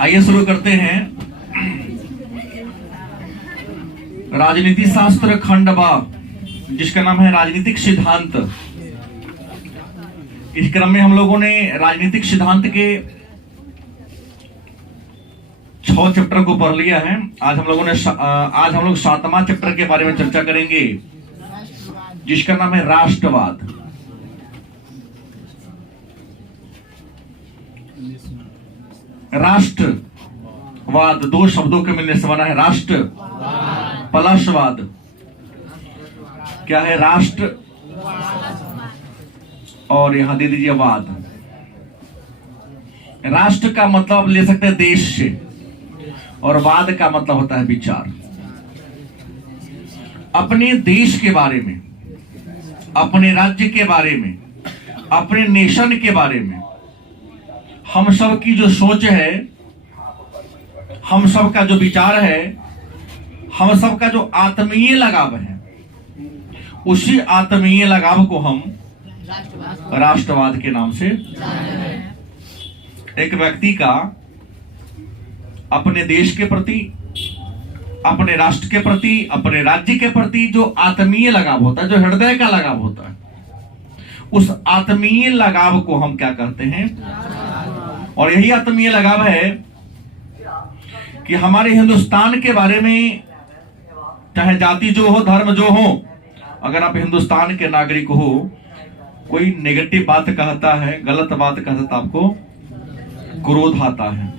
आइए शुरू करते हैं। राजनीति शास्त्र खंड बा, जिसका नाम है राजनीतिक सिद्धांत। इस क्रम में हम लोगों ने राजनीतिक सिद्धांत के 6 चैप्टर को पढ़ लिया है। आज हम लोग 7वां चैप्टर के बारे में चर्चा करेंगे, जिसका नाम है राष्ट्रवाद। राष्ट्रवाद 2 शब्दों के मिलने से बना है। राष्ट्र प्लस वाद क्या है? राष्ट्र और यहां दे दीजिए वाद। राष्ट्र का मतलब ले सकते हैं देश से, और वाद का मतलब होता है विचार। अपने देश के बारे में, अपने राज्य के बारे में, अपने नेशन के बारे में हम सब की जो सोच है, हम सब का जो विचार है, हम सब का जो आत्मीय लगाव है, उसी आत्मीय लगाव को हम राष्ट्रवाद के नाम से। एक व्यक्ति का अपने देश के प्रति, अपने राष्ट्र के प्रति, अपने राज्य के प्रति जो आत्मीय लगाव होता है, जो हृदय का लगाव होता है, उस आत्मीय लगाव को हम क्या कहते हैं? और यही आत्मीय लगाव है कि हमारे हिंदुस्तान के बारे में, चाहे जाति जो हो, धर्म जो हो, अगर आप हिंदुस्तान के नागरिक हो, कोई नेगेटिव बात कहता है, गलत बात कहता है, तो आपको क्रोध आता है।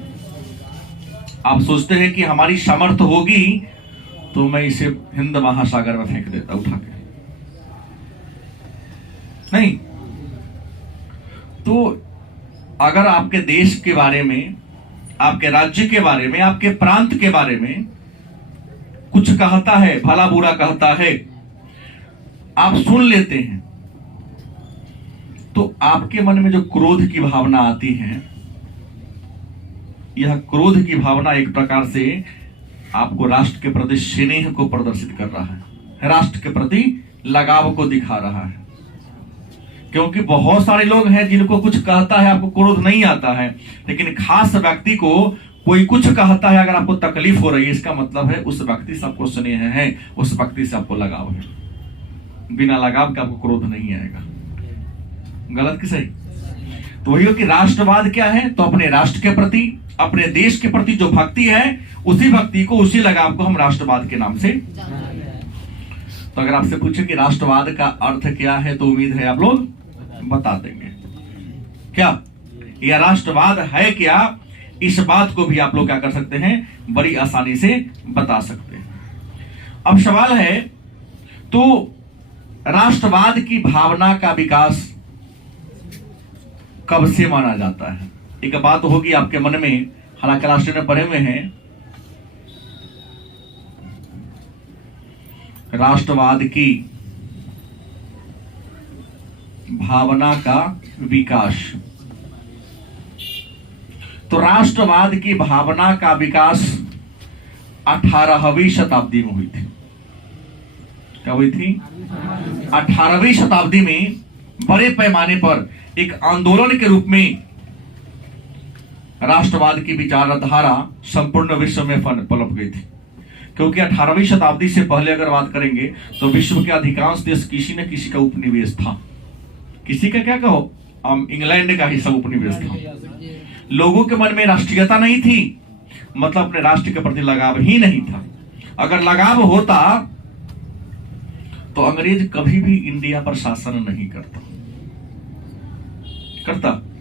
आप सोचते हैं कि हमारी सामर्थ्य होगी तो मैं इसे हिंद महासागर में फेंक देता उठा के। नहीं तो अगर आपके देश के बारे में, आपके राज्य के बारे में, आपके प्रांत के बारे में कुछ कहता है, भला बुरा कहता है, आप सुन लेते हैं, तो आपके मन में जो क्रोध की भावना आती है, यह क्रोध की भावना एक प्रकार से आपको राष्ट्र के प्रति स्नेह को प्रदर्शित कर रहा है, राष्ट्र के प्रति लगाव को दिखा रहा है। क्योंकि बहुत सारे लोग हैं जिनको कुछ कहता है, आपको क्रोध नहीं आता है, लेकिन खास व्यक्ति को कोई कुछ कहता है, अगर आपको तकलीफ हो रही है, इसका मतलब है उस व्यक्ति से आपको स्नेह है, उस व्यक्ति से आपको लगाव है। बिना लगाव के आपको क्रोध नहीं आएगा। गलत कि सही? तो वही हो कि राष्ट्रवाद क्या है? तो अपने राष्ट्र के प्रति, अपने देश के प्रति जो भक्ति है, उसी भक्ति को, उसी लगाव को हम राष्ट्रवाद के नाम से। तो अगर आपसे पूछे कि राष्ट्रवाद का अर्थ क्या है, तो उम्मीद है आप लोग बता देंगे। क्या यह राष्ट्रवाद है क्या? इस बात को भी आप लोग क्या कर सकते हैं? बड़ी आसानी से बता सकते हैं। अब सवाल है, तो राष्ट्रवाद की भावना का विकास कब से माना जाता है? एक बात होगी आपके मन में, हालांकि क्लास में पढ़े हुए हैं, राष्ट्रवाद की भावना का विकास। तो राष्ट्रवाद की भावना का विकास 18वीं शताब्दी में हुई थी। क्या हुई थी? 18वीं शताब्दी में बड़े पैमाने पर एक आंदोलन के रूप में राष्ट्रवाद की विचारधारा संपूर्ण विश्व में पनप गई थी। क्योंकि 18वीं शताब्दी से पहले अगर बात करेंगे तो विश्व के अधिकांश देश किसी न किसी का उपनिवेश था। किसी का क्या कहो, इंग्लैंड का ही सब उपनिवेश था। लोगों के मन में राष्ट्रीयता नहीं थी, मतलब अपने राष्ट्र के प्रति लगाव ही नहीं था। अगर लगाव होता तो अंग्रेज कभी भी इंडिया पर शासन नहीं करता,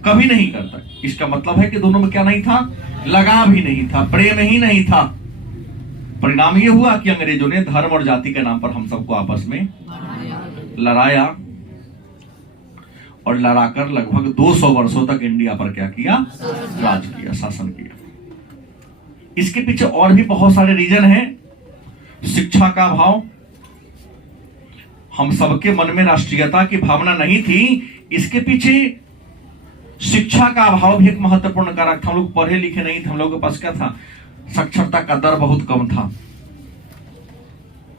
कभी नहीं करता। इसका मतलब है कि दोनों में क्या नहीं था? लगाव ही नहीं था, प्रेम ही नहीं था। परिणाम यह हुआ कि अंग्रेजों ने धर्म और जाति के नाम पर हम सबको आपस में लड़ाया, और लड़ाकर लगभग 200 वर्षों तक इंडिया पर क्या किया? राज किया, शासन किया। इसके पीछे और भी बहुत सारे रीजन हैं। शिक्षा का अभाव, हम सबके मन में राष्ट्रीयता की भावना नहीं थी, इसके पीछे शिक्षा का अभाव भी एक महत्वपूर्ण कारक था। हम लोग पढ़े लिखे नहीं थे, हम लोगों के पास क्या था? साक्षरता का दर बहुत कम था।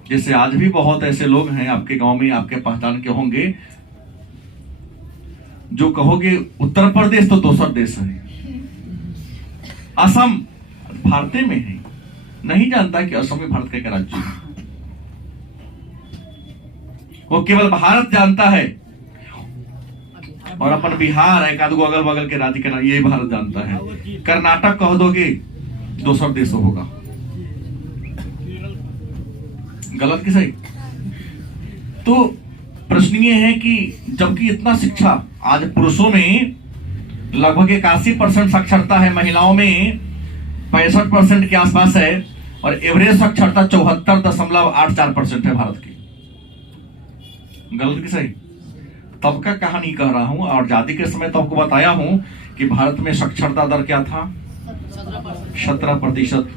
जैसे आज भी बहुत ऐसे लोग हैं आपके गांव में, आपके पहचान के होंगे, जो कहोगे उत्तर प्रदेश तो दूसरा देश है, असम भारत में है, नहीं जानता कि असम में भारत का एक राज्य है। वो केवल भारत जानता है, और अपन बिहार एक आध अगल बगल के राज्य के नाम ये भारत जानता है। कर्नाटक कह दोगे दूसरा देश होगा। गलत कि सही? तो प्रश्न ये है कि जबकि इतना शिक्षा आज पुरुषों में लगभग 81% साक्षरता है, महिलाओं में 65% के आसपास है, और एवरेज साक्षरता 74.84% है भारत की। गलत कि सही? तब का कहानी कह रहा हूं, और आजादी के समय तो आपको बताया हूं कि भारत में साक्षरता दर क्या था? 17%।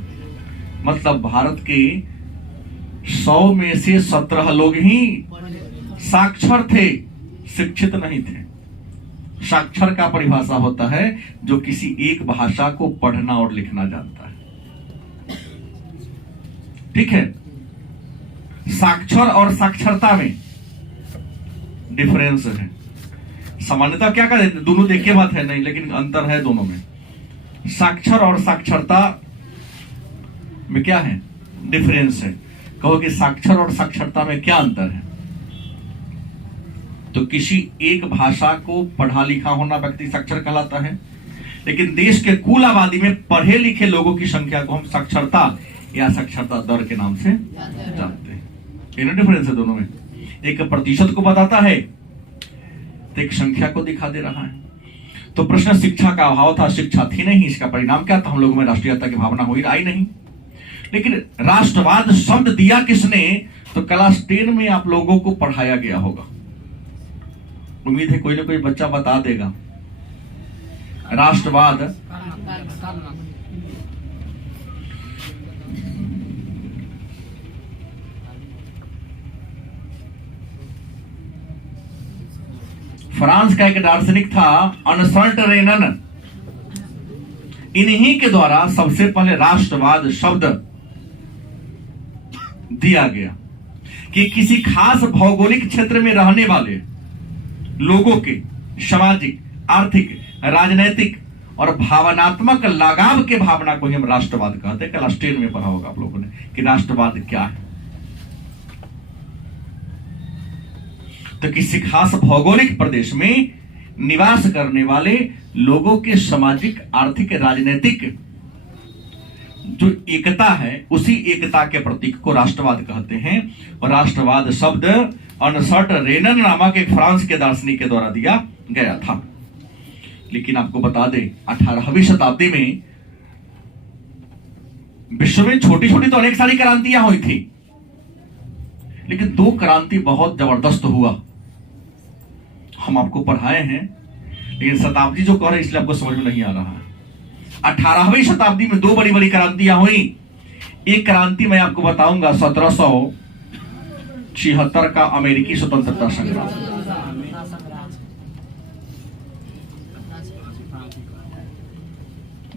मतलब भारत के 100 में से 17 लोग ही साक्षर थे, शिक्षित नहीं थे। साक्षर का परिभाषा होता है जो किसी एक भाषा को पढ़ना और लिखना जानता है। ठीक है? साक्षर और साक्षरता में डिफरेंस है। सामान्यता क्या कहते हैं, दोनों देखे बात है नहीं, लेकिन अंतर है दोनों में। साक्षर और साक्षरता में क्या है? डिफरेंस है। कहो कि साक्षर और साक्षरता में क्या अंतर है? तो किसी एक भाषा को पढ़ा लिखा होना व्यक्ति साक्षर कहलाता है, लेकिन देश के कुल आबादी में पढ़े लिखे लोगों की संख्या को हम साक्षरता या साक्षरता दर के नाम से जानते हैं। इतना डिफरेंस है दोनों में। एक प्रतिशत को बताता है, तो एक संख्या को दिखा दे रहा है। तो प्रश्न शिक्षा का अभाव था, शिक्षा थी नहीं, इसका परिणाम क्या था? हम लोगों में राष्ट्रीयता की भावना हुई आई नहीं। लेकिन राष्ट्रवाद शब्द दिया किसने? तो क्लास 10 में आप लोगों को पढ़ाया गया होगा। उम्मीद है कोई ना कोई बच्चा बता देगा। राष्ट्रवाद फ्रांस का एक दार्शनिक था, अनसल्ट रेनन। इन्हीं के द्वारा सबसे पहले राष्ट्रवाद शब्द दिया गया कि किसी खास भौगोलिक क्षेत्र में रहने वाले लोगों के सामाजिक, आर्थिक, राजनीतिक और भावनात्मक लगाव के भावना को ही हम राष्ट्रवाद कहते हैं। क्लास 10 में पढ़ा होगा आप लोगों ने कि राष्ट्रवाद क्या है। तो किसी खास भौगोलिक प्रदेश में निवास करने वाले लोगों के सामाजिक, आर्थिक, राजनीतिक जो एकता है, उसी एकता के प्रतीक को राष्ट्रवाद कहते हैं। और राष्ट्रवाद शब्द अनसल्ट रेनन नामक एक फ्रांस के दार्शनिक के द्वारा दिया गया था। लेकिन आपको बता दें 18वीं शताब्दी में विश्व में छोटी छोटी तो अनेक सारी क्रांतियां हुई थी, लेकिन 2 क्रांति बहुत जबरदस्त हुआ। हम आपको पढ़ाए हैं, लेकिन शताब्दी जो कह रहे हैं इसलिए आपको समझ में नहीं आ रहा है। 18वीं शताब्दी में 2 बड़ी बड़ी क्रांतियां हुई। एक क्रांति मैं आपको बताऊंगा 1776 का अमेरिकी स्वतंत्रता संग्राम।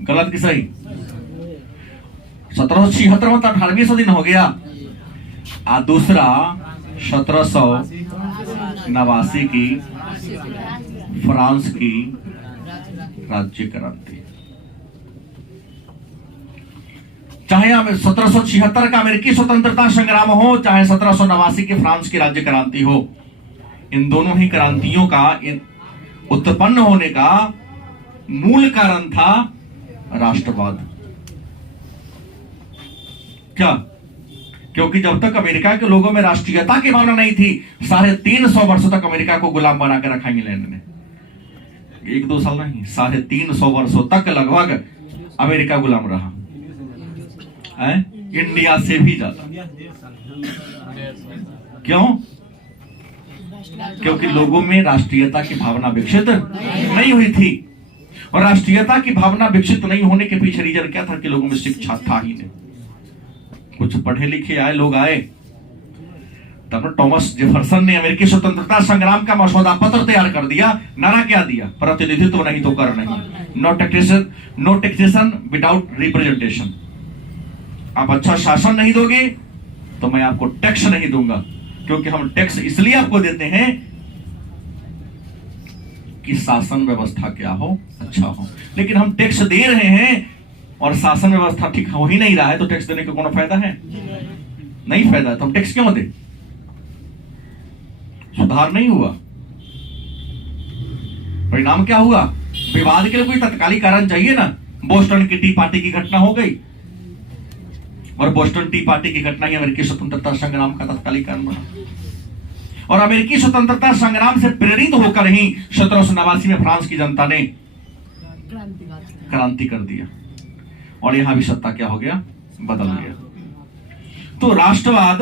गलत कि सही? 1776 में 18वीं सदी हो गया। और दूसरा 1789 की फ्रांस की राज्य क्रांति। चाहे 1776 का अमेरिकी स्वतंत्रता संग्राम हो, चाहे 1789 की फ्रांस की राज्य क्रांति हो, इन दोनों ही क्रांतियों का उत्पन्न होने का मूल कारण था राष्ट्रवाद। क्या? क्योंकि जब तक अमेरिका के लोगों में राष्ट्रीयता की भावना नहीं थी, 350 वर्षों तक अमेरिका को गुलाम बना के रखा इंग्लैंड ने। 1-2 साल नहीं, 350 वर्षों तक लगभग अमेरिका गुलाम रहा है, इंडिया से भी ज्यादा। क्यों? क्योंकि लोगों में राष्ट्रीयता की भावना विकसित नहीं हुई थी। और राष्ट्रीयता की भावना विकसित नहीं होने के पीछे रीजन क्या था? कि लोगों में शिक्षा था ही नहीं। कुछ पढ़े लिखे आए लोग आए, तब टॉमस जेफरसन ने अमेरिकी स्वतंत्रता संग्राम का मसौदा पत्र तैयार कर दिया। नारा क्या दिया? प्रतिनिधित्व नहीं तो कर नहीं। No taxation without representation. आप अच्छा शासन नहीं दोगे तो मैं आपको टैक्स नहीं दूंगा, क्योंकि हम टैक्स इसलिए आपको देते हैं कि शासन व्यवस्था क्या हो, अच्छा हो। लेकिन हम टैक्स दे रहे हैं और शासन व्यवस्था ठीक हो ही नहीं रहा है तो टैक्स देने का कोई फायदा है? नहीं फायदा है, तो हम टैक्स क्यों दे? सुधार नहीं हुआ, परिणाम क्या हुआ? विवाद के लिए कोई तत्कालिक कारण चाहिए ना। बोस्टन की टी पार्टी की घटना हो गई, और बोस्टन टी पार्टी की घटना ही अमेरिकी स्वतंत्रता संग्राम का तत्कालिक कारण बना, और अमेरिकी स्वतंत्रता संग्राम से प्रेरित होकर ही 1789 में फ्रांस की जनता ने क्रांति कर दिया, और यहां भी सत्ता क्या हो गया? बदल गया। तो राष्ट्रवाद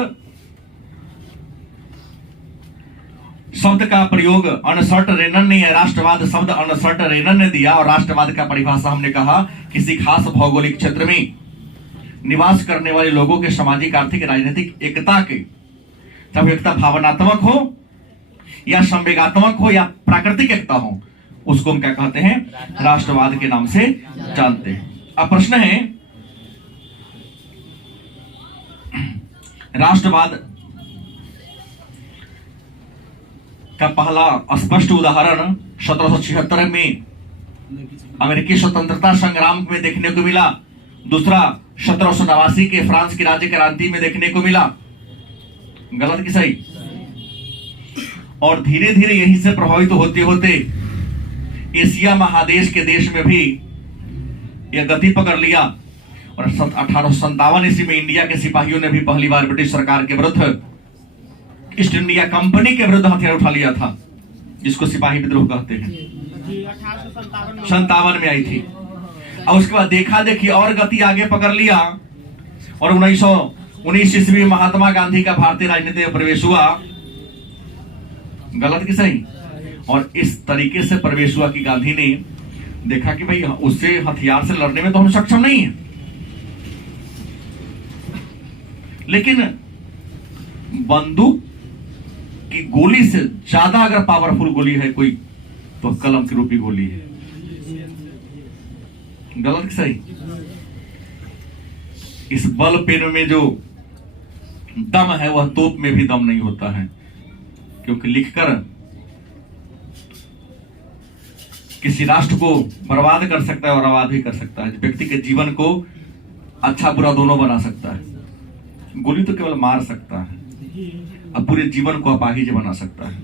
शब्द का प्रयोग अर्नस्ट रेनन ने, राष्ट्रवाद शब्द अर्नस्ट रेनन ने दिया, और राष्ट्रवाद का परिभाषा हमने कहा किसी खास भौगोलिक क्षेत्र में निवास करने वाले लोगों के सामाजिक, आर्थिक, राजनीतिक एकता के, चाहे एकता भावनात्मक हो या संवेगात्मक हो या प्राकृतिक एकता हो, उसको हम क्या कहते हैं? राष्ट्रवाद के नाम से जानते हैं। अब प्रश्न है, राष्ट्रवाद का पहला स्पष्ट उदाहरण 1776 में अमेरिकी स्वतंत्रता संग्राम में देखने को मिला, दूसरा 1789 के फ्रांस की राज्य क्रांति में देखने को मिला। गलत कि सही? और धीरे धीरे यहीं से प्रभावित होते होते एशिया महादेश के देश में भी यह गति पकड़ लिया, और 1857 ईस्वी में इंडिया के सिपाहियों ने भी पहली बार ब्रिटिश सरकार के विरुद्ध, ईस्ट इंडिया कंपनी के विरुद्ध हथियार उठा लिया था, जिसको सिपाही विद्रोह कहते हैं। 57 में आई थी, और उसके बाद देखा देखी और गति आगे पकड़ लिया, और 1919 ईस्वी में महात्मा गांधी का भारतीय राजनीति में प्रवेश हुआ। गलत कि सही? और इस तरीके से प्रवेश हुआ कि गांधी ने देखा कि भाई उससे हथियार से लड़ने में तो हम सक्षम नहीं है, लेकिन बंदूक की गोली से ज्यादा अगर पावरफुल गोली है कोई, तो कलम की रूपी गोली है। गलत कि सही? इस बल पेन में जो दम है वह तोप में भी दम नहीं होता है, क्योंकि लिखकर किसी राष्ट्र को बर्बाद कर सकता है और आबाद भी कर सकता है, व्यक्ति के जीवन को अच्छा बुरा दोनों बना सकता है। गोली तो केवल मार सकता है, अब पूरे जीवन को अपाहिज बना सकता है।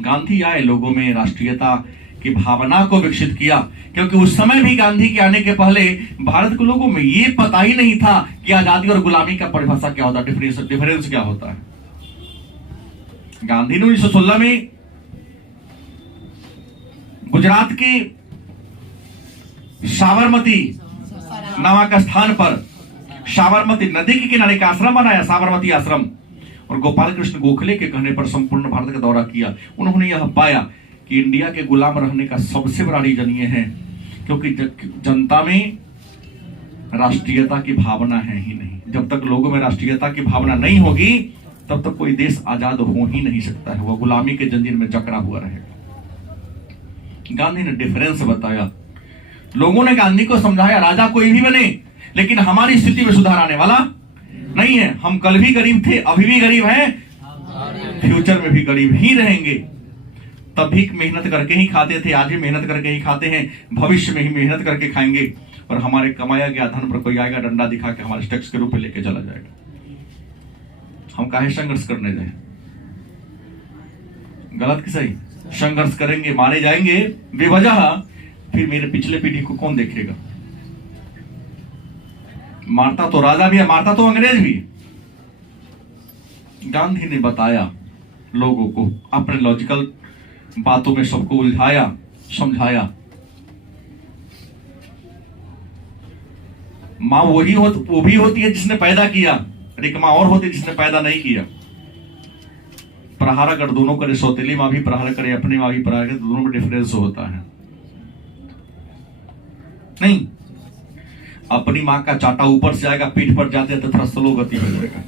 गांधी आए, लोगों में राष्ट्रीयता की भावना को विकसित किया, क्योंकि उस समय भी गांधी के आने के पहले भारत के लोगों में ये पता ही नहीं था कि आजादी और गुलामी का परिभाषा क्या होता है, डिफरेंस क्या होता है। गांधी ने 1916 में गुजरात के साबरमती नामक स्थान पर साबरमती नदी के किनारे का आश्रम बनाया, साबरमती आश्रम, और गोपाल कृष्ण गोखले के कहने पर संपूर्ण भारत का दौरा किया। उन्होंने यह पाया कि इंडिया के गुलाम रहने का सबसे बड़ा रीजन ये है क्योंकि जनता में राष्ट्रीयता की भावना है ही नहीं। जब तक लोगों में राष्ट्रीयता की भावना नहीं होगी तब तक कोई देश आजाद हो ही नहीं सकता है, वह गुलामी के जंजीर में जकड़ा हुआ रहेगा। गांधी ने डिफरेंस बताया, लोगों ने गांधी को समझाया राजा कोई भी बने लेकिन हमारी स्थिति में सुधार आने वाला नहीं है। हम कल भी गरीब थे, अभी भी गरीब हैं, फ्यूचर में भी गरीब ही रहेंगे। तब भी मेहनत करके ही खाते थे, आज भी मेहनत करके ही खाते हैं, भविष्य में ही मेहनत करके खाएंगे, और हमारे कमाया गया धन पर कोई आएगा डंडा दिखा के हमारे टैक्स के रूप में लेके चला जाएगा। हम काहे संघर्ष करने जाए? गलत कि सही? संघर्ष करेंगे, मारे जाएंगे बेवजह, फिर मेरे पिछले पीढ़ी को कौन देखेगा? मारता तो राजा भी है, मारता तो अंग्रेज भी। गांधी ने बताया लोगों को, अपने लॉजिकल बातों में सबको उलझाया, समझाया। मां वो भी होती है जिसने पैदा किया, एक मां और होती है जिसने पैदा नहीं किया। प्रहार अगर दोनों करे, सौतेली मां भी प्रहार करे, अपनी मां भी प्रहार करे, तो दोनों में डिफरेंस होता है नहीं। अपनी मां का चाटा ऊपर से आएगा, पीठ पर जाते तो थोड़ा स्लो गति हो जाएगा,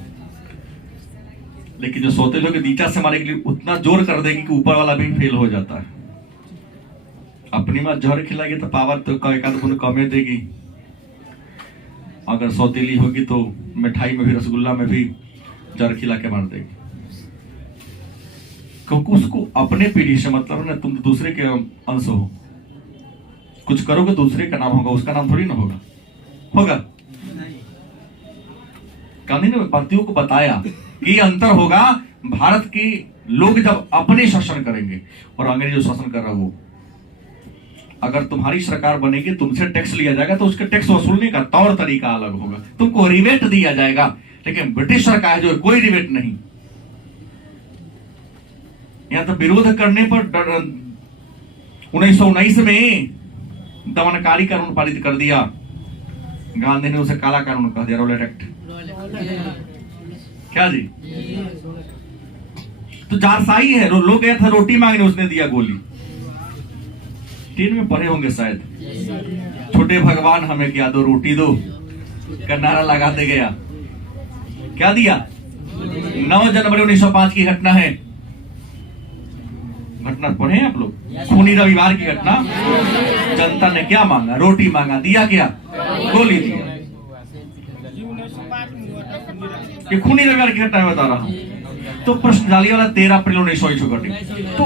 लेकिन जो सौतेलों के नीचा से मारे के लिए उतना जोर कर देगी कि ऊपर वाला भी फेल हो जाता है। अपनी मां जहर खिलाएगी तो पावर तो एक आध बूंद कम देगी, अगर सौतेली होगी तो मिठाई में भी, रसगुल्ला में भी जहर खिला के मार देगी, क्योंकि उसको अपने पीढ़ी से मतलब है ना। तुम दूसरे के अंश हो, कुछ करोगे दूसरे का नाम होगा, उसका नाम थोड़ी ना होगा। होगा? गांधी ने भारतीयों को बताया कि अंतर होगा भारत के लोग जब अपने शासन करेंगे और अंग्रेज जो शासन कर रहा है वो। अगर तुम्हारी सरकार बनेगी, तुमसे टैक्स लिया जाएगा तो उसके टैक्स वसूलने का तौर तरीका अलग होगा, तुमको रिबेट दिया जाएगा। लेकिन ब्रिटिश सरकार जो है कोई रिबेट नहीं। यहां तो विरोध करने पर 1919 में दमनकारी कानून पारित कर दिया। गांधी ने उसे काला कानून कह दिया, रॉलेट एक्ट। क्या जी? तो जारसाई है। लोग गया था रोटी मांगने, उसने दिया गोली। 3 में पढ़े होंगे शायद, छोटे भगवान हमें क्या दो, रोटी दो का नारा लगाते गया। क्या दिया? 9 जनवरी 1905 की घटना है। घटना पढ़े आप लोग? खूनी रविवार की घटना। जनता ने क्या मांगा? रोटी मांगा, दिया क्या? गोली दिया। ये खूनी रविवार की घटना बता रहा हूं। तो प्रश्न डाली वाला 13 अप्रैल 1961। तो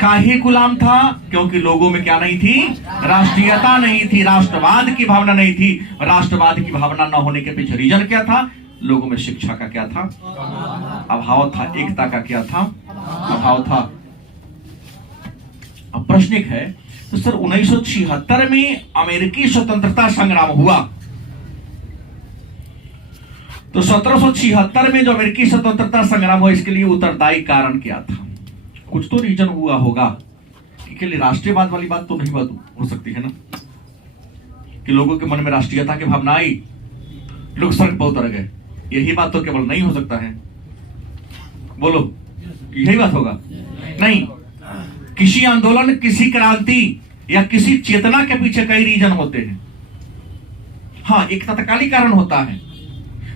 काहे गुलाम था? क्योंकि लोगों में क्या नहीं थी? राष्ट्रीयता नहीं थी, राष्ट्रवाद की भावना नहीं थी। राष्ट्रवाद की भावना न होने के पीछे रीजन क्या था? लोगों में शिक्षा का क्या था? अभाव था। एकता का क्या था? अभाव था। अब प्रश्न एक है, तो सर 1976 में अमेरिकी स्वतंत्रता संग्राम हुआ, तो 1776 में जो अमेरिकी स्वतंत्रता संग्राम हुआ, इसके लिए उत्तरदायी कारण क्या था? कुछ तो रीजन हुआ होगा। के लिए राष्ट्रीयवाद वाली बात तो नहीं बात हो सकती है ना, कि लोगों के मन में राष्ट्रीयता की भावना आई, लोग सड़क पर उतर गए। यही बात तो केवल नहीं हो सकता है। बोलो, यही बात होगा? नहीं, किसी आंदोलन, किसी क्रांति या किसी चेतना के पीछे कई रीजन होते हैं। हाँ, एक तत्कालिक कारण होता है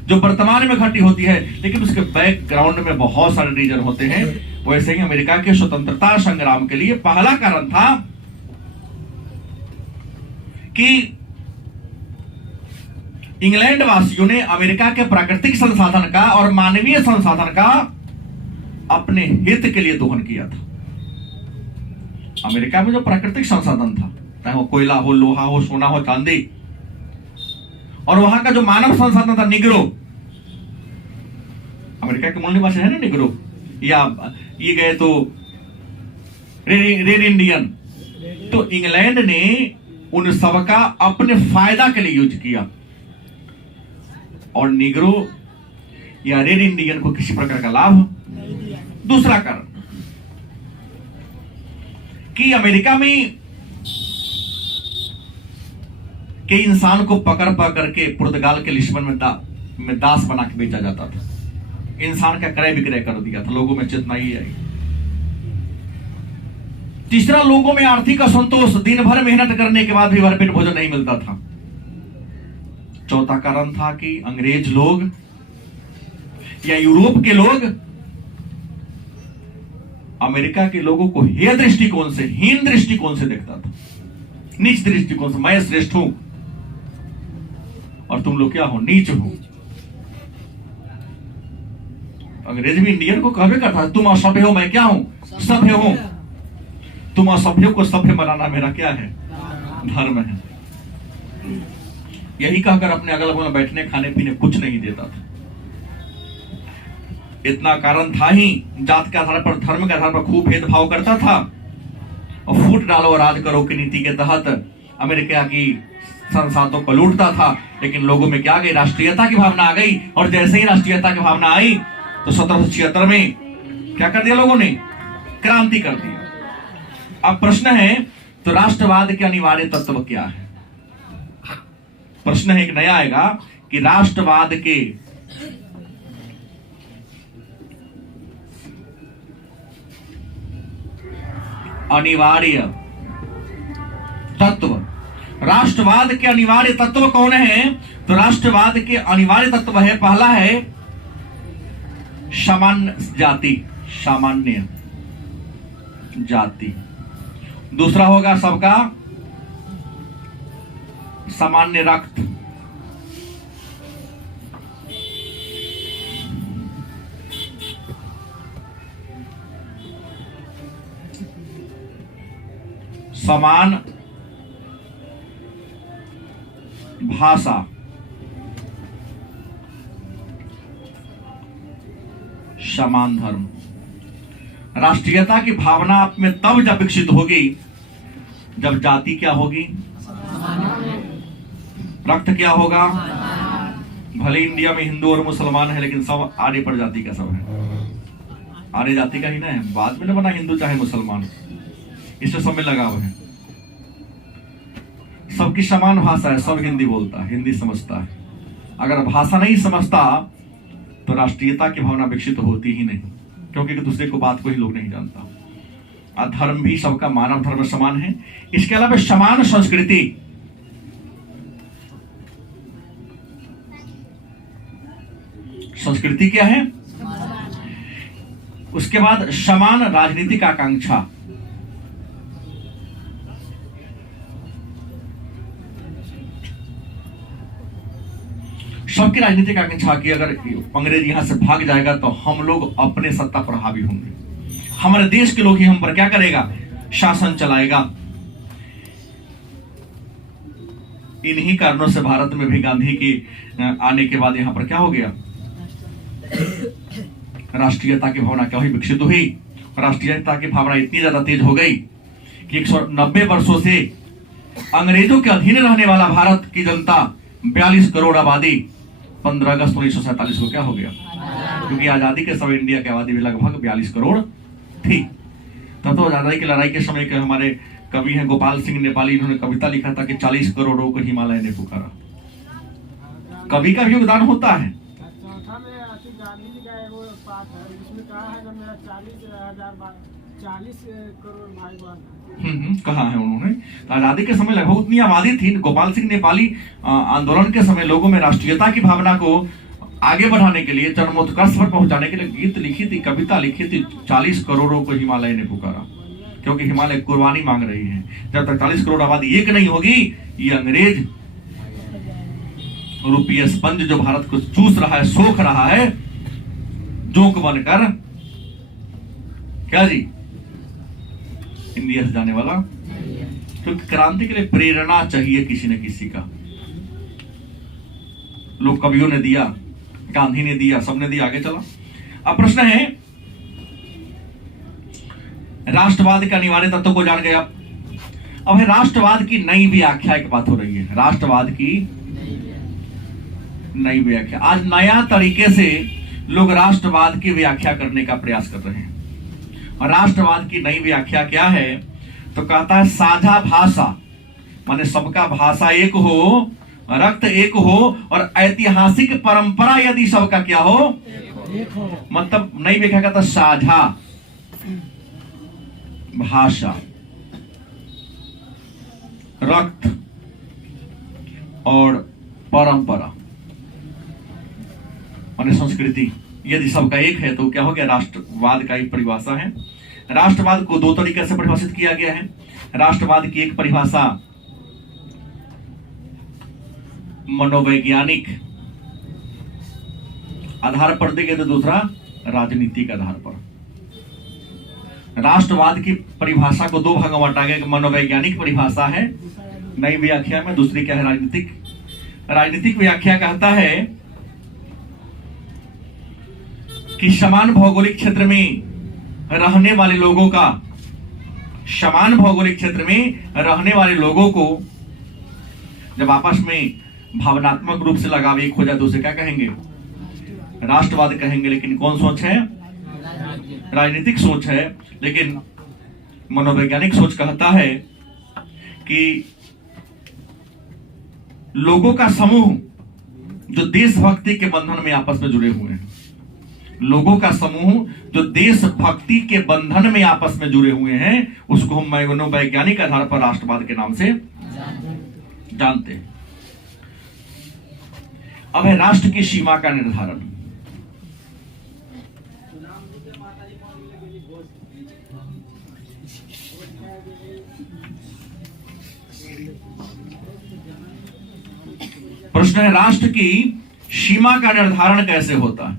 जो वर्तमान में घटी होती है, लेकिन उसके बैकग्राउंड में बहुत सारे रीजन होते हैं। वैसे ही अमेरिका के स्वतंत्रता संग्राम के लिए पहला कारण था कि इंग्लैंड वासियों ने अमेरिका के प्राकृतिक संसाधन का और मानवीय संसाधन का अपने हित के लिए दोहन किया था। अमेरिका में जो प्राकृतिक संसाधन था, चाहे वो कोयला हो, लोहा हो, सोना हो, चांदी, और वहां का जो मानव संसाधन था, निग्रो। अमेरिका के मूल निवासी है ना निग्रो, या ये गए तो रेड इंडियन। तो इंग्लैंड ने उन सबका अपने फायदा के लिए यूज किया, और निग्रो या रेड इंडियन को किसी प्रकार का लाभ। दूसरा कारण कि अमेरिका में के इंसान को पकड़ पकड़ के पुर्तगाल के लिस्बन में दास बना के बेचा जाता था। इंसान का क्रय विक्रय कर दिया था। लोगों में चेतना ही आई। तीसरा, लोगों में आर्थिक असंतोष, दिन भर मेहनत करने के बाद भी भरपेट भोजन नहीं मिलता था। चौथा कारण था कि अंग्रेज लोग या यूरोप के लोग अमेरिका के लोगों को हेय दृष्टिकोण से, हीन दृष्टिकोण से देखता था, नीच दृष्टिकोण से। मैं श्रेष्ठ हूं और तुम लोग क्या हो? नीच हो। अंग्रेज भी इंडियन को कहवे करता है, तुम असभ्य हो, मैं क्या हूं? सभ्य हूं। तुम असभ्यों को सभ्य बनाना मेरा क्या है? धर्म है। यही कहकर अपने अगल बगल बैठने, खाने पीने कुछ नहीं देता था। इतना कारण था ही। जात के आधार पर, धर्म के आधार पर खूब भेदभाव करता था, और फूट डालो और राज करो की नीति के तहत अमेरिका की संसाधनों को लूटता था। लेकिन लोगों में क्या आ गई? राष्ट्रीयता की भावना आ गई। और जैसे ही राष्ट्रीयता की भावना आई तो 1776 में क्या कर दिया लोगों ने? क्रांति कर दिया। अब प्रश्न है, तो राष्ट्रवाद के अनिवार्य तत्व क्या है? प्रश्न है, एक नया आएगा कि राष्ट्रवाद के अनिवार्य तत्व। राष्ट्रवाद के अनिवार्य तत्व कौन है? तो राष्ट्रवाद के अनिवार्य तत्व है, पहला है सामान्य जाति, सामान्य जाति। दूसरा होगा सबका सामान्य रक्त। समान भाषा, समान धर्म। राष्ट्रीयता की भावना आप में तब जब विकसित होगी जब जाति क्या होगी, रक्त क्या होगा। भले इंडिया में हिंदू और मुसलमान है लेकिन सब आर्य प्रजाति का सब है, आर्य जाति का ही ना है, बाद में न बना हिंदू चाहे मुसलमान, इससे सब में लगाव है। सबकी समान भाषा है, सब हिंदी बोलता है, हिंदी समझता है। अगर भाषा नहीं समझता तो राष्ट्रीयता की भावना विकसित होती ही नहीं, क्योंकि दूसरे को बात को ही लोग नहीं जानता। धर्म भी सबका मानव धर्म समान है। इसके अलावा समान संस्कृति, संस्कृति क्या है, उसके बाद समान राजनीतिक आकांक्षा। सबकी राजनीतिक आकांक्षा की अगर अंग्रेज यहां से भाग जाएगा तो हम लोग अपने सत्ता पर हावी होंगे, हमारे देश के लोग ही हम पर क्या करेगा, शासन चलाएगा। इन्हीं कारणों से भारत में भी गांधी की आने के बाद यहां पर क्या हो गया, राष्ट्रीयता की भावना क्या हुई, विकसित हुई। राष्ट्रीयता की भावना इतनी ज्यादा तेज हो गई कि 190 वर्षों से अंग्रेजों के अधीन रहने वाला भारत की जनता 42 करोड़ आबादी 15 अगस्त 1947 को क्या हो गया, क्योंकि आजादी के समय इंडिया की आबादी भी लगभग 42 करोड़ थी। तब तो आजादी की लड़ाई के समय के हमारे कवि हैं गोपाल सिंह नेपाली, इन्होंने कविता लिखा था कि 40 करोड़ों को हिमालय ने पुकारा। कवि का भी योगदान होता है। कहा है उन्होंने, आजादी के समय लगभग उतनी आबादी थी। गोपाल सिंह नेपाली आंदोलन के समय लोगों में राष्ट्रीयता की भावना को आगे बढ़ाने के लिए, चरमोत्कर्ष पर पहुंचाने के लिए गीत लिखी थी, कविता लिखी थी, 40 करोड़ों को हिमालय ने पुकारा, क्योंकि हिमालय कुर्बानी मांग रही है। जब तक 40 करोड़ आबादी एक नहीं होगी, ये अंग्रेज रूपीय स्पंज जो भारत को चूस रहा है, सोख रहा है, जोंक बनकर क्या जी इंडिया से जाने वाला। क्योंकि क्रांति के लिए प्रेरणा चाहिए किसी न किसी का। लोग कवियों ने दिया, गांधी ने दिया, सबने दिया, आगे चला। अब प्रश्न है, राष्ट्रवाद के अनिवार्य तत्व को जान गए। अब है राष्ट्रवाद की नई व्याख्या की बात हो रही है। राष्ट्रवाद की नई व्याख्या, आज नया तरीके से लोग राष्ट्रवाद की व्याख्या करने का प्रयास कर रहे हैं। और राष्ट्रवाद की नई व्याख्या क्या है, तो कहता है साझा भाषा, माने सबका भाषा एक हो, रक्त एक हो, और ऐतिहासिक परंपरा यदि सबका क्या हो, मतलब नई व्याख्या कहता साझा भाषा, रक्त और परंपरा और संस्कृति यदि सबका एक है तो क्या हो गया, राष्ट्रवाद का एक परिभाषा है। राष्ट्रवाद को दो तरीके से परिभाषित किया गया है। राष्ट्रवाद की एक परिभाषा मनोवैज्ञानिक आधार पर दी गई, तो दूसरा राजनीतिक आधार पर। राष्ट्रवाद की परिभाषा को दो भागों में बांटा गया, मनोवैज्ञानिक परिभाषा है नई व्याख्या में, दूसरी क्या है, राजनीतिक। राजनीतिक व्याख्या कहता है कि समान भौगोलिक क्षेत्र में रहने वाले लोगों का, समान भौगोलिक क्षेत्र में रहने वाले लोगों को जब आपस में भावनात्मक रूप से लगाव एक हो जाए तो उसे क्या कहेंगे, राष्ट्रवाद कहेंगे। लेकिन कौन सोच है, राजनीतिक सोच है। लेकिन मनोवैज्ञानिक सोच कहता है कि लोगों का समूह जो देशभक्ति के बंधन में आपस में जुड़े हुए हैं, लोगों का समूह जो देशभक्ति के बंधन में आपस में जुड़े हुए हैं, उसको हम मनोवैज्ञानिक आधार पर राष्ट्रवाद के नाम से जानते हैं। अब है राष्ट्र की सीमा का निर्धारण। प्रश्न है, राष्ट्र की सीमा का निर्धारण कैसे होता है।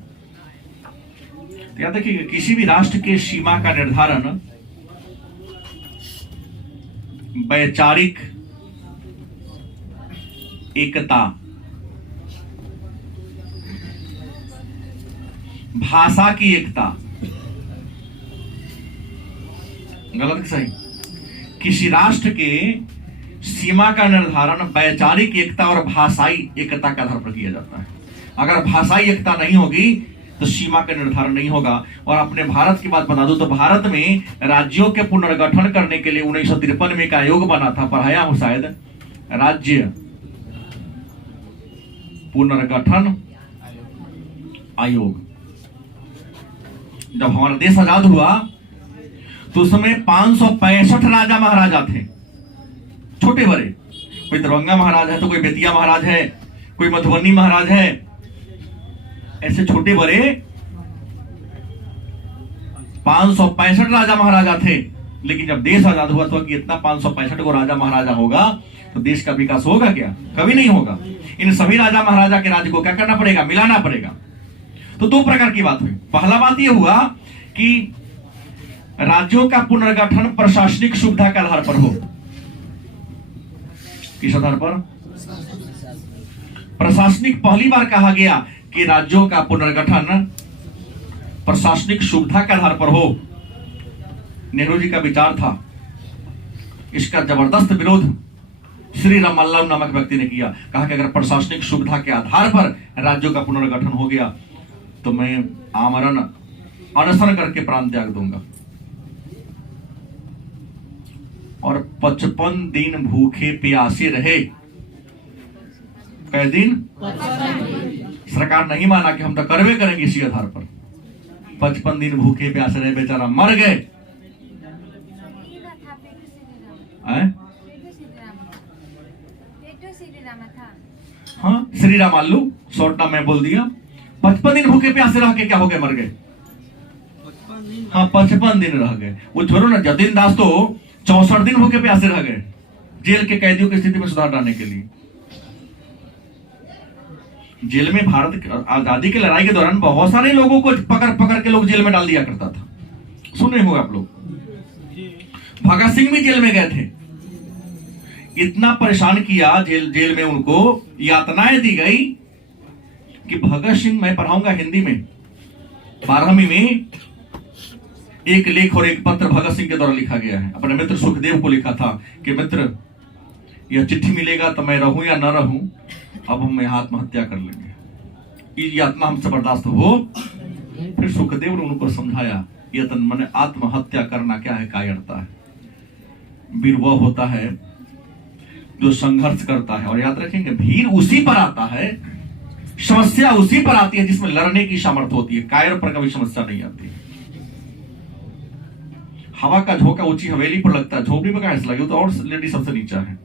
तो याद देखिए, किसी भी राष्ट्र के सीमा का निर्धारण वैचारिक एकता, भाषा की एकता, गलत सही? किसी राष्ट्र के सीमा का निर्धारण वैचारिक एकता और भाषाई एकता के आधार पर किया जाता है। अगर भाषाई एकता नहीं होगी तो सीमा का निर्धारण नहीं होगा। और अपने भारत की बात बता दूं तो भारत में राज्यों के पुनर्गठन करने के लिए 1953 में एक आयोग बना था, पढ़ाया हूं शायद, राज्य पुनर्गठन आयोग। जब हमारा देश आजाद हुआ तो उसमें 565 राजा महाराजा थे, छोटे बड़े। कोई दरभंगा महाराज है तो कोई बेतिया महाराज है, कोई मधुबनी महाराज है, ऐसे छोटे बड़े 565 राजा महाराजा थे। लेकिन जब देश आजाद हुआ तो कि इतना 565 को राजा महाराजा होगा तो देश का विकास होगा क्या? कभी नहीं होगा। इन सभी राजा महाराजा के राज्य को क्या करना पड़ेगा? मिलाना पड़ेगा। तो दो प्रकार की बात हुई। पहला बात यह हुआ कि राज्यों का पुनर्गठन प्रशासनिक सुविधा के आधार पर हो। किस आधार पर? प्रशासनिक। पहली बार कहा गया कि राज्यों का पुनर्गठन प्रशासनिक सुविधा के आधार पर हो। नेहरू जी का विचार था। इसका जबरदस्त विरोध श्री रामल्लम नामक व्यक्ति ने किया। कहा कि अगर प्रशासनिक सुविधा के आधार पर राज्यों का पुनर्गठन हो गया तो मैं आमरण अनशन करके प्राण त्याग दूंगा। और 55 दिन भूखे प्यासे रहे। कै दिन? सरकार नहीं माना कि हम तो करवे करेंगे इसी आधार पर। 55 दिन भूखे प्यासे रहे, बेचारा मर गए। हाँ, श्री राम आलू शॉर्ट नाम में बोल दिया। 55 दिन भूखे प्यासे रह के क्या हो गए? मर गए। हाँ, 55 दिन रह गए। वो छोड़ो ना, जतिन दास तो 64 दिन भूखे प्यासे रह गए जेल के कैदियों की स्थिति में सुधार लाने के लिए। जेल में भारत आजादी की लड़ाई के दौरान बहुत सारे लोगों को पकड़ पकड़ के लोग जेल में डाल दिया करता था। सुने होगा आप लोग। भगत सिंह भी जेल में गए थे। इतना परेशान किया जेल में, उनको यातनाएं दी गई कि भगत सिंह, मैं पढ़ाऊंगा हिंदी में 12वीं में, एक लेख और एक पत्र भगत सिंह के द्वारा लिखा गया है। अपने मित्र सुखदेव को लिखा था कि मित्र, यह चिट्ठी मिलेगा तो मैं रहूं या न रहूं, अब हम आत्महत्या कर लेंगे। ये यातना हमसे बर्दाश्त हो। फिर सुखदेव ने उनको समझाया, यतन माने आत्महत्या करना क्या है, कायरता है। वीर वह होता है जो संघर्ष करता है। और याद रखेंगे, भीड़ उसी पर आता है, समस्या उसी पर आती है जिसमें लड़ने की सामर्थ्य होती है। कायर पर कभी समस्या नहीं आती। हवा का झोंका ऊंची हवेली पर लगता है, झोपड़ी में कैसे लगे तो और लेडी सबसे नीचा है।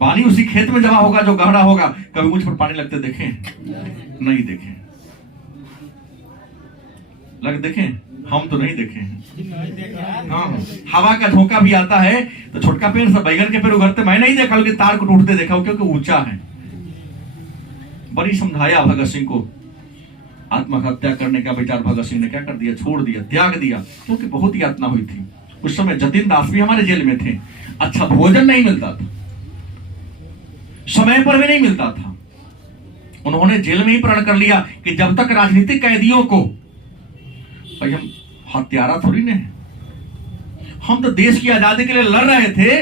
पानी उसी खेत में जमा होगा जो गहरा होगा। कभी मुझ पर पानी लगते देखे? नहीं देखे। लग देखे? हम तो नहीं देखे हैं। हाँ, हवा का झोंका भी आता है तो छोटका पेड़ से बैगन के पेड़ उगरते मैं नहीं देखा, लेकिन तार को टूटते देखा, क्योंकि ऊंचा है। बड़ी समझाया भगत सिंह को। आत्महत्या करने का विचार भगत सिंह ने क्या कर दिया? छोड़ दिया, त्याग दिया, क्योंकि बहुत यातना हुई थी। उस समय जतिन दास भी हमारे जेल में थे। अच्छा भोजन नहीं मिलता था, समय पर भी नहीं मिलता था। उन्होंने जेल में ही प्रण कर लिया कि जब तक राजनीतिक कैदियों को, भाई हम हत्यारा थोड़ी ने, हम तो देश की आजादी के लिए लड़ रहे थे।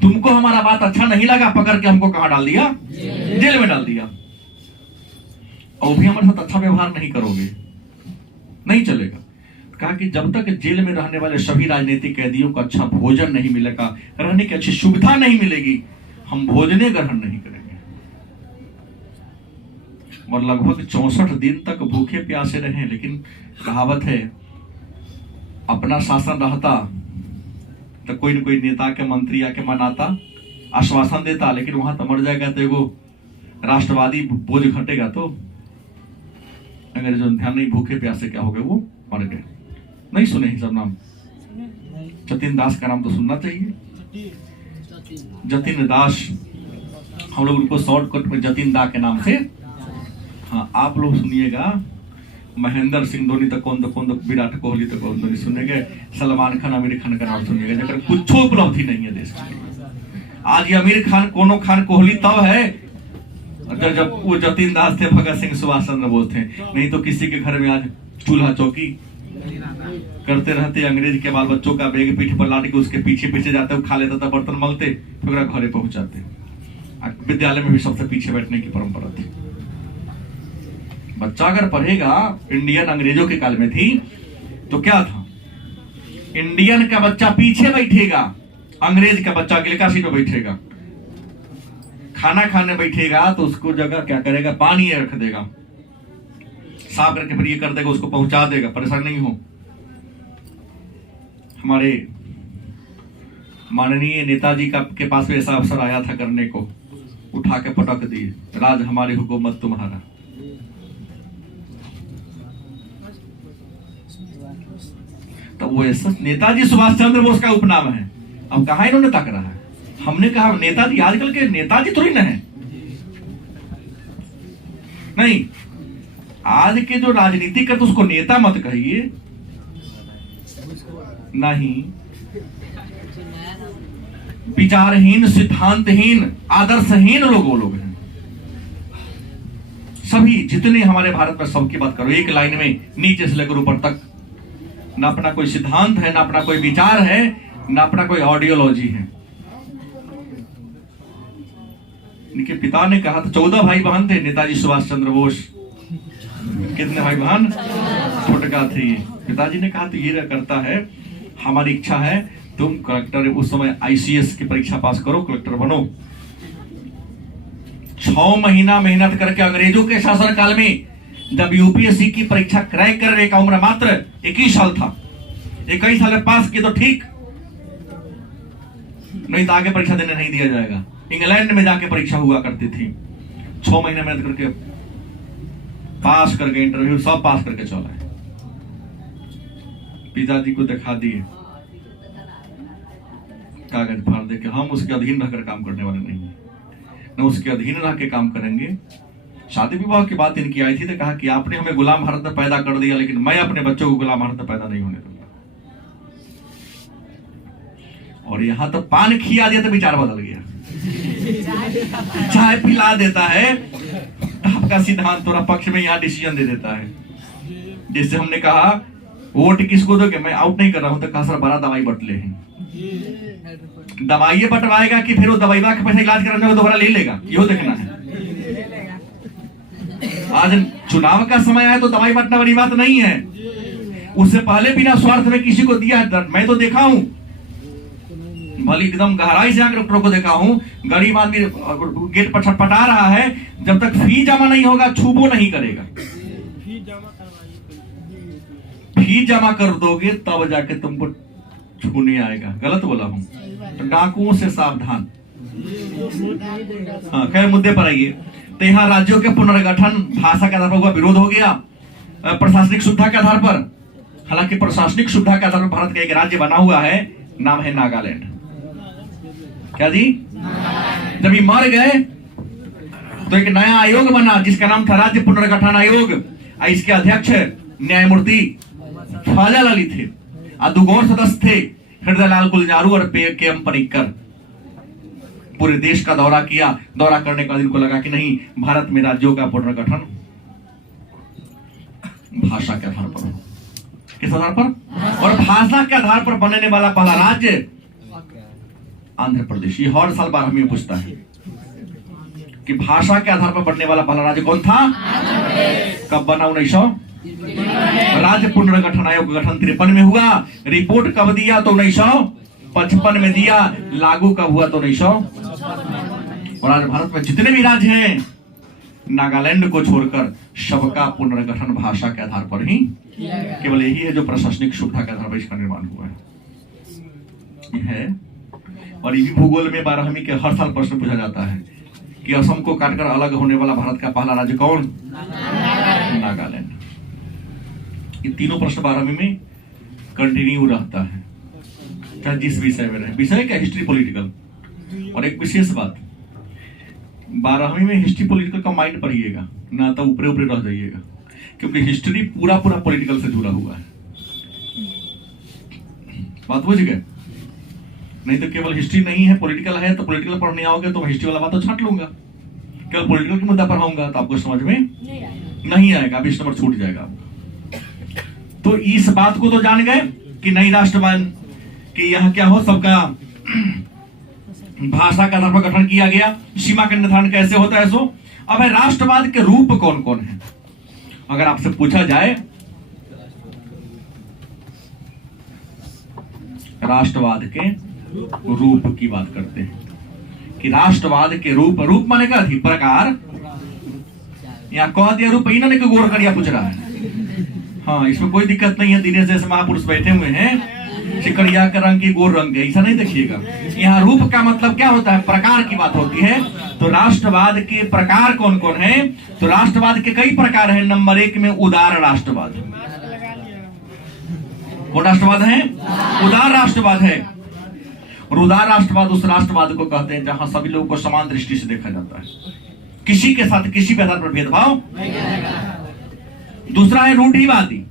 तुमको हमारा बात अच्छा नहीं लगा, पकड़ के हमको कहां डाल दिया? जेल में डाल दिया। और भी हमारे साथ अच्छा व्यवहार नहीं करोगे, नहीं चलेगा। कहा कि जब तक जेल में रहने वाले सभी राजनीतिक कैदियों को अच्छा भोजन नहीं मिलेगा, रहने की अच्छी सुविधा नहीं मिलेगी, हम भोजने ग्रहण नहीं करेंगे। और लगभग 64 दिन तक भूखे प्यासे रहे। लेकिन कहावत है, अपना शासन रहता तो कोई न कोई नेता के मंत्री आके मनाता, आश्वासन देता, लेकिन वहां तो मर जाएगा तो एगो राष्ट्रवादी बोझ घटेगा। तो अंग्रेजों ने ध्यान नहीं, भूखे प्यासे क्या हो गए, वो मर गए। नहीं सुने ही सब नाम? जतिन दास का नाम तो सुनना चाहिए। जतिन दास, हम लोग उनको शॉर्टकट में जतिन दा के नाम से, हाँ आप लोग सुनिएगा। महेंद्र सिंह धोनी तो कौन तो विराट कोहली तो कौन सुनेंगे, सलमान खान आमिर खान का नाम सुनिएगा, जगह कुछ उपलब्धि नहीं है देश की। आज ये आमिर खान, कोनो खान, कोहली तब है जब वो जतीन दास थे, भगत सिंह, सुभाष चंद्र बोस थे। नहीं तो किसी के घर में आज चूल्हा चौकी करते रहते, अंग्रेज के बाल बच्चों का बैग पीठ पर लाद के उसके पीछे पीछे जाते, खा लेता था, बर्तन मलते, फिर घरे पहुंचाते। विद्यालय में भी सबसे पीछे बैठने की परंपरा थी। बच्चा अगर पढ़ेगा, इंडियन अंग्रेजों के काल में थी तो क्या था, इंडियन का बच्चा पीछे बैठेगा, अंग्रेज का बच्चा अगले का सीट पर बैठेगा। खाना खाने बैठेगा तो उसको जगह क्या करेगा, पानी रख देगा, साफ करके फिर ये कर देगा, उसको पहुंचा देगा, परेशान नहीं हो। हमारे माननीय नेताजी का के पास भी ऐसा अवसर आया था करने को, उठा के पटक दिए, राज हमारी हुकूमत तुम्हारा। तो वो ऐसा नेताजी सुभाष चंद्र बोस का उपनाम है। अब कहा इन्होंने तक रहा है, हमने कहा नेताजी, आजकल के नेताजी थोड़ी ना है, नहीं, आज के जो राजनीति करते उसको नेता मत कहिए, नहीं, विचारहीन, सिद्धांतहीन, आदर्शहीन लोग वो लोग हैं सभी, जितने हमारे भारत में, सबकी बात करो एक लाइन में, नीचे से लेकर ऊपर तक, ना अपना कोई सिद्धांत है, ना अपना कोई विचार है, ना अपना कोई आइडियोलॉजी है। इनके पिता ने कहा था 14 भाई बहन थे नेताजी सुभाष चंद्र बोस। कितने भाई बहन? छोटका थे। पिताजी ने कहा तो ये करता है, हमारी इच्छा है तुम कलेक्टर, उस समय आईसीएस की परीक्षा पास करो, कलेक्टर बनो। 6 महीना मेहनत करके अंग्रेजों के शासन काल में जब यूपीएससी की परीक्षा क्रैक करने का उम्र मात्र 21 साल था, 21 साल में पास किए तो ठीक, नहीं तो आगे परीक्षा देने नहीं दिया जाएगा। इंग्लैंड में जाके परीक्षा हुआ करती थी, 6 महीने मेहनत करके पास करके, इंटरव्यू सब पास करके चला है। पिताजी को दिखा दिए कागज फाड़ दे के, हम उसके अधीन रहकर काम करने वाले नहीं है, न उसके अधीन रह के काम करेंगे। शादी विवाह की बात इनकी आई थी तो कहा कि आपने हमें गुलाम भारत में पैदा कर दिया, लेकिन मैं अपने बच्चों को गुलाम भारत में पैदा नहीं होने दूंगा। और यहां तो पान खिया दिया तो विचार बदल गया, चाय पिला देता है, आपका सिद्धांत थोड़ा पक्ष में यहाँ डिसीजन दे देता है। जैसे हमने कहा वोट किसको दोगे, मैं आउट नहीं कर रहा हूं, तो कहा सर बड़ा दवाई बटले हैं, दवाई बटवाएगा कि फिर वो दवाई के पैसे इलाज कराने को दोबारा ले लेगा, यो देखना है। आज चुनाव का समय है तो दवाई बटना वाली बात नहीं है, उससे पहले बिना स्वार्थ में किसी को दिया है। मैं तो देखा हूं, भले एकदम गहराई से आकर डॉक्टरों को देखा हूं, गरीब आदमी गेट पर छटपटा रहा है, जब तक फी जमा नहीं होगा छूबो नहीं करेगा। फी जमा कर दोगे तब जाके तुमको छूने आएगा। गलत बोला हूं तो डाकुओं से सावधान। हाँ, खैर मुद्दे पर आइए। तो यहाँ राज्यों के पुनर्गठन भाषा के आधार पर हुआ, विरोध हो गया प्रशासनिक सुविधा के आधार पर। हालांकि प्रशासनिक सुविधा के आधार पर भारत का एक राज्य बना हुआ है, नाम है नागालैंड। क्या जी? जब ये मर गए तो एक नया आयोग बना जिसका नाम था राज्य पुनर्गठन आयोग। इसके अध्यक्ष न्यायमूर्ति फजल अली थे, दुगोर सदस्य थे हृदयलाल गुलजारू और के.एम. पनिक्कर। पूरे देश का दौरा किया। दौरा करने का दिन को लगा कि नहीं, भारत में राज्यों का पुनर्गठन भाषा के आधार पर, किस आधार पर? और भाषा के आधार पर बनने वाला पहला राज्य आंध्र प्रदेश। ये हर साल 12वीं में पूछता है कि भाषा के आधार पर बनने वाला पहला राज्य कौन था? कब बना? 1900। राज्य पुनर्गठन आयोग का गठन 53 में हुआ। रिपोर्ट कब दिया? तो 1955 में दिया। लागू कब हुआ? तो 1900। और आज भारत में जितने भी राज्य हैं, नागालैंड को छोड़कर सबका पुनर्गठन भाषा के आधार पर ही, केवल यही है जो प्रशासनिक सुविधा के आधार पर इसका निर्माण हुआ है। और ये भूगोल में 12वीं के हर साल प्रश्न पूछा जाता है कि असम को काटकर अलग होने वाला भारत का पहला राज्य कौन? नागालैंड। ये तीनों प्रश्न 12वीं में कंटिन्यू रहता है, चाहे जिस विषय में रहे। विषय क्या? History political. और एक विशेष बात, 12वीं में हिस्ट्री पॉलिटिकल का माइंड पढ़िएगा, ना तो ऊपरे ऊपरे रह जाइएगा, क्योंकि हिस्ट्री पूरा पूरा पॉलिटिकल से जुड़ा हुआ है। बात बुझ गए? नहीं तो केवल हिस्ट्री नहीं है, पॉलिटिकल है, तो पॉलिटिकल पढ़ने आओगे तो हिस्ट्री वाला बात तो छांट लूंगा, केवल पॉलिटिकल के मुद्दा पढ़ाऊंगा तो आपको समझ में नहीं आएगा, 20 नंबर छूट जाएगा। तो इस बात को तो जान गए कि नहीं राष्ट्रवाद कि यह क्या हो, सबका भाषा का आधार पर गठन किया गया, सीमा का निर्धारण कैसे होता है। सो अब है राष्ट्रवाद के रूप कौन कौन है। अगर आपसे पूछा जाए राष्ट्रवाद के रूप की बात करते हैं कि राष्ट्रवाद के रूप माने क्या थी, प्रकार, या कह दिया रूप ही ना नहीं, गोर करिया पूछ रहा है। हाँ, इसमें कोई दिक्कत नहीं है, दिनेश जैसे महापुरुष बैठे हुए हैं, सिकरिया का रंग की गोर रंग है, ऐसा नहीं देखिएगा। यहाँ रूप का मतलब क्या होता है, प्रकार की बात होती है। तो राष्ट्रवाद के प्रकार कौन कौन है, तो राष्ट्रवाद के कई प्रकार हैं। नंबर 1 में उदार राष्ट्रवाद। वो राष्ट्रवाद है, उदार राष्ट्रवाद है। और उदार राष्ट्रवाद उस राष्ट्रवाद को कहते हैं जहां सभी लोगों को समान दृष्टि से देखा जाता है, किसी के साथ किसी भी आधार पर भेदभाव नहीं। दूसरा है रूढ़िवादी।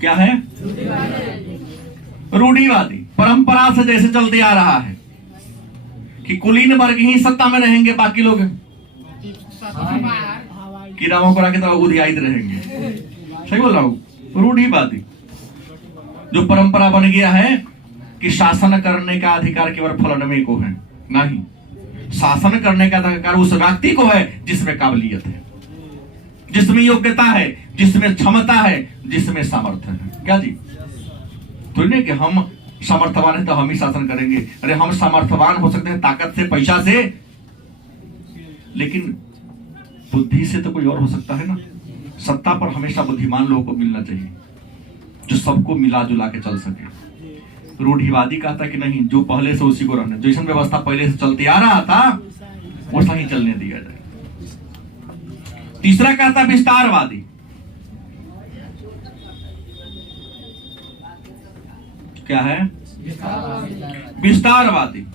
क्या है, रूढ़िवादी। परंपरा से जैसे चलते आ रहा है कि कुलीन वर्ग ही सत्ता में रहेंगे, बाकी लोग कीड़ा मकोड़ा की तरह उधियायित रहेंगे। सही बोल रहा हूं, रूढ़िवादी। जो परंपरा बन गया है कि शासन करने का अधिकार केवल फलाने को है, नहीं, शासन करने का अधिकार उस व्यक्ति को है जिसमें काबिलियत है, जिसमें योग्यता है, जिसमें क्षमता है, जिसमें सामर्थ्य है। क्या जी, तो नहीं कि हम सामर्थ्यवान है तो हम ही शासन करेंगे। अरे हम सामर्थ्यवान हो सकते हैं ताकत से, पैसा से, लेकिन बुद्धि से तो कोई और हो सकता है ना। सत्ता पर हमेशा बुद्धिमान लोगों को मिलना चाहिए, जो सबको मिला जुला के चल सके। रूढ़िवादी कहता कि नहीं, जो पहले से उसी को रहने, जैसा व्यवस्था पहले से चलती आ रहा था वैसा ही चलने दिया जाए। तीसरा कहता विस्तारवादी। क्या है, विस्तारवादी।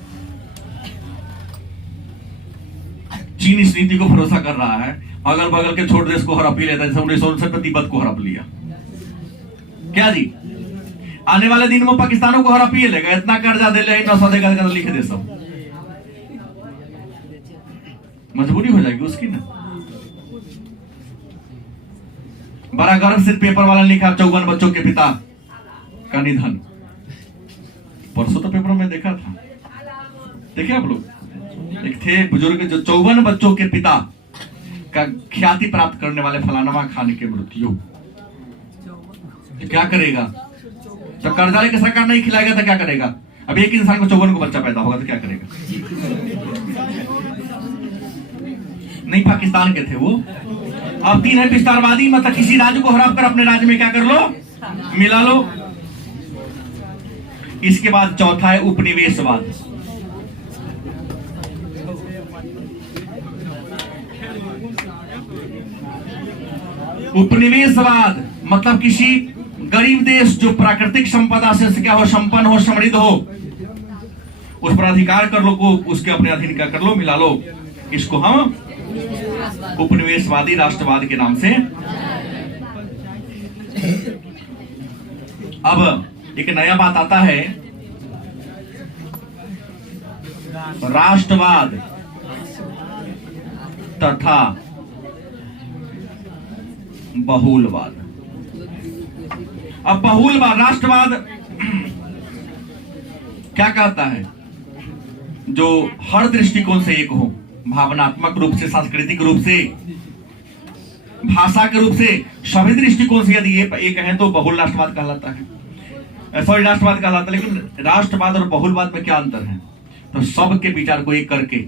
चीन इस नीति को भरोसा कर रहा है, अगल बगल के छोटे देश को हड़प ही लेता है, जैसे 1969 में तिब्बत को हड़प लिया। क्या जी, आने वाले दिन में पाकिस्तानों को हड़प ही लेगा, इतना कर्जा दे ले, 900 देगा, लिख दे, सब मजबूरी हो जाएगी उसकी ना। बड़ा गर्व से पेपर वाला लिखा 54 बच्चों के पिता का निधन। परसों तो पेपर में देखा था, देखे आप लोग, एक थे बुजुर्ग जो 54 बच्चों के पिता का ख्याति प्राप्त करने वाले फलाना खान की मृत्यु। तो क्या करेगा, तो कर्जा लेकर सरकार नहीं खिलाएगा तो क्या करेगा। अब एक इंसान को 54 को बच्चा पैदा होगा तो क्या करेगा। नहीं, पाकिस्तान के थे वो। अब 3 है विस्तारवादी, मतलब किसी राज्य को हड़प कर अपने राज्य में क्या कर लो, मिला लो। इसके बाद चौथा है उपनिवेशवाद। उपनिवेशवाद मतलब किसी गरीब देश जो प्राकृतिक संपदा से क्या हो, संपन्न हो, समृद्ध हो, उस पर अधिकार कर लो, को उसके अपने अधीन क्या कर लो, मिला लो। इसको हम उपनिवेशवादी राष्ट्रवाद के नाम से। अब एक नया बात आता है, राष्ट्रवाद तथा बहुलवाद। अब बहुलवाद, राष्ट्रवाद क्या कहता है, जो हर दृष्टिकोण से एक हो, भावनात्मक रूप से, सांस्कृतिक रूप से, भाषा के रूप से, सभी दृष्टिकोण से यदि ये कहें तो बहुल राष्ट्रवाद कहलाता है, सॉरी राष्ट्रवाद कहलाता है। लेकिन राष्ट्रवाद और बहुलवाद में क्या अंतर है, तो सबके विचार को एक करके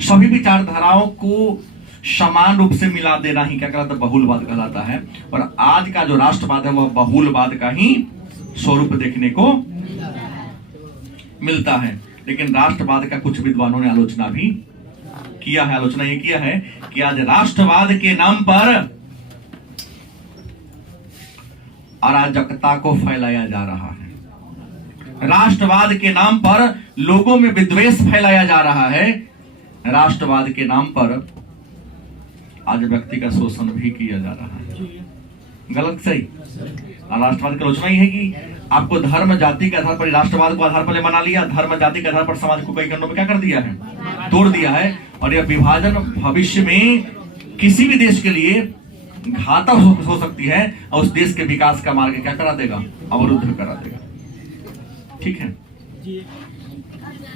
सभी विचारधाराओं को समान रूप से मिला देना ही क्या कहलाता है, बहुलवाद कहलाता है। और आज का जो राष्ट्रवाद है वह बहुलवाद का ही स्वरूप देखने को मिलता है। लेकिन राष्ट्रवाद का कुछ विद्वानों ने आलोचना भी किया है। आलोचना ये किया है कि आज राष्ट्रवाद के नाम पर अराजकता को फैलाया जा रहा है, राष्ट्रवाद के नाम पर लोगों में विद्वेष फैलाया जा रहा है, राष्ट्रवाद के नाम पर आज व्यक्ति का शोषण भी किया जा रहा है। गलत सही? राष्ट्रवाद की आलोचना ही है कि आपको धर्म जाति के आधार पर, राष्ट्रवाद को आधार पर बना लिया, धर्म जाति के आधार पर समाज को कई खंडों में क्या कर दिया है, तोड़ दिया है। और यह विभाजन भविष्य में किसी भी देश के लिए घातक हो सकती है और उस देश के विकास का मार्ग क्या करा देगा, अवरुद्ध करा देगा। ठीक है।